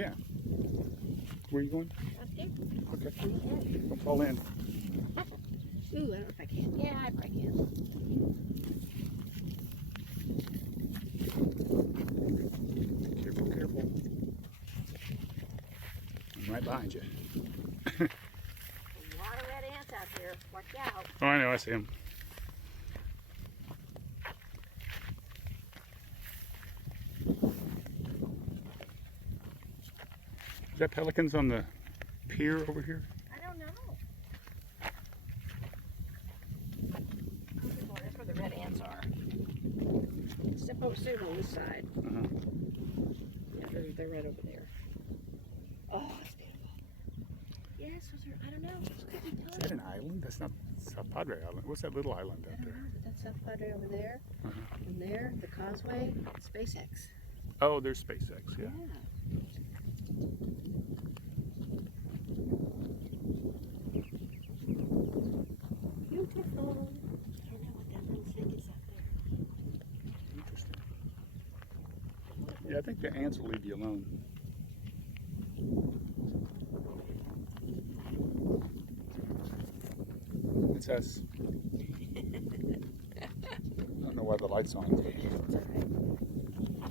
Yeah. Where are you going? Up there. Okay. Don't fall in. Ooh, I don't know if I can. Yeah, I probably can. Careful, careful. I'm right behind you. A lot of red ants out here. Watch out. Oh, I know. I see them. Is that pelicans on the pier over here? I don't know. Oh, that's where the red ants are. Step over soon on this side. Yeah, they're right over there. Oh, that's beautiful. Yes, those are, I don't know. Those could be Is that pelicans. an island? That's not South Padre Island. What's that little island I out don't there? know, but that's South Padre over there. And there, the causeway, SpaceX. Oh, there's SpaceX, yeah. Beautiful. I don't know what that little thing is up there. Interesting. Yeah, I think the ants will leave you alone. It's us. I don't know why the light's on. It's all right. Oh,